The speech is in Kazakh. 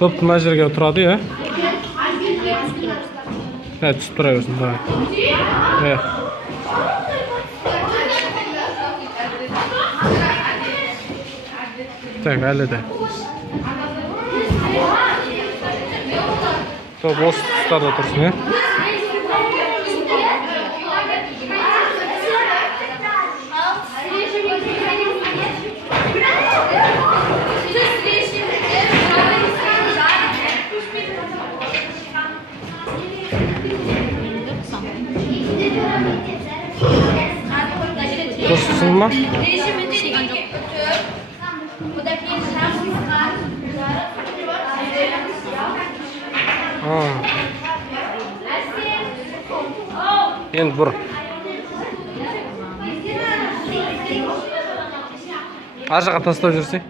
Топ мына жерге тұрады, иә? Түсіп тұра берсін, давай. Так, әлі де. Топ осы тұстарда тұрсын, иә? Dursun mu? Енді бұр. Ар жаққа тастап жүрсе?